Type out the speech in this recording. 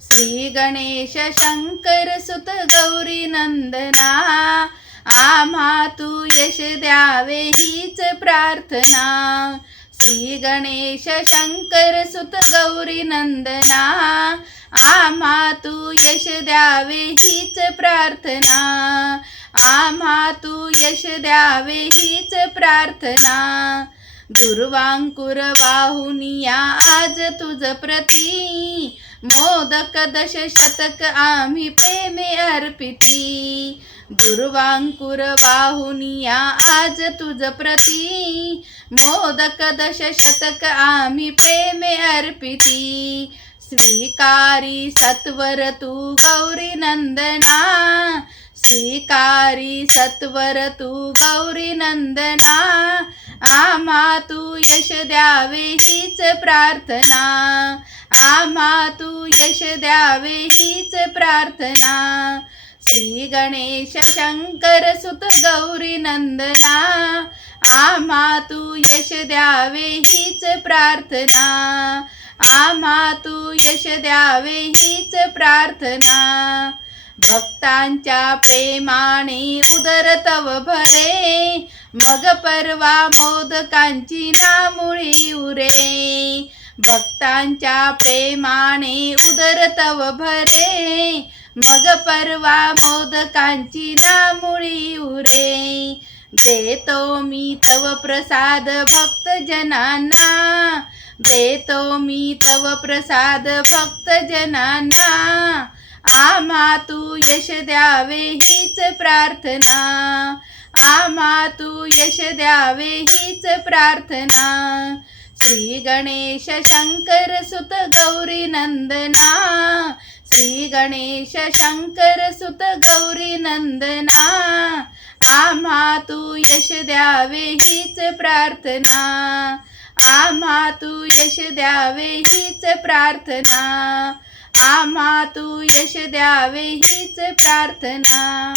श्री गणेश शंकर सुत गौरी नंदना, आम्हा तू यश द्यावे हीच प्रार्थना। श्री गणेश शंकर सुत गौरी नंदना, आम्हा तू यश द्यावे हीच प्रार्थना। आम्हा तू यश द्यावे हीच प्रार्थना। दुर्वांकुर वाहुनिया आज तुझ प्रती, मोदक दशशतक आम्ही प्रेमे अर्पिती। दुर्वांकुर वाहुनिया आज तुझ प्रती, मोदक दशशतक आम्ही प्रेमे अर्पिती। स्वीकारी सत्वर तू गौरी नंदना, स्वीकारी सत्वर तू गौरी नंदना। आम्हा तू यश द्यावे हीच प्रार्थना, आम्हा तू यश द्यावे हीच प्रार्थना। श्री गणेश शंकर सुत गौरी नंदना, आम्हा तू यश द्यावे हीच प्रार्थना। आम्हा तू यश द्यावे हीच प्रार्थना। भक्तांच्या प्रेमाने उदर तव भरे, मग परवा मोदकांची नामुळी उरे। भक्तांच्या प्रेमाने उदर तव भरे, मग परवा मोदकांची नामुळी उरे। देतो मी तव प्रसाद भक्त जनांना, देतो मी तव प्रसाद भक्त जनांना। आम्हा तू यश द्यावे हीच प्रार्थना, आम्हा तू यश द्यावे हीच प्रार्थना। श्री गणेश शंकर सुत गौरी नंदना, श्री गणेश शंकर सुत गौरी नंदना। आम्हा तू यश द्यावे हीच प्रार्थना, आम्हा तू यश द्यावे हीच प्रार्थना। आम्हा तू यश द्यावे हीच प्रार्थना।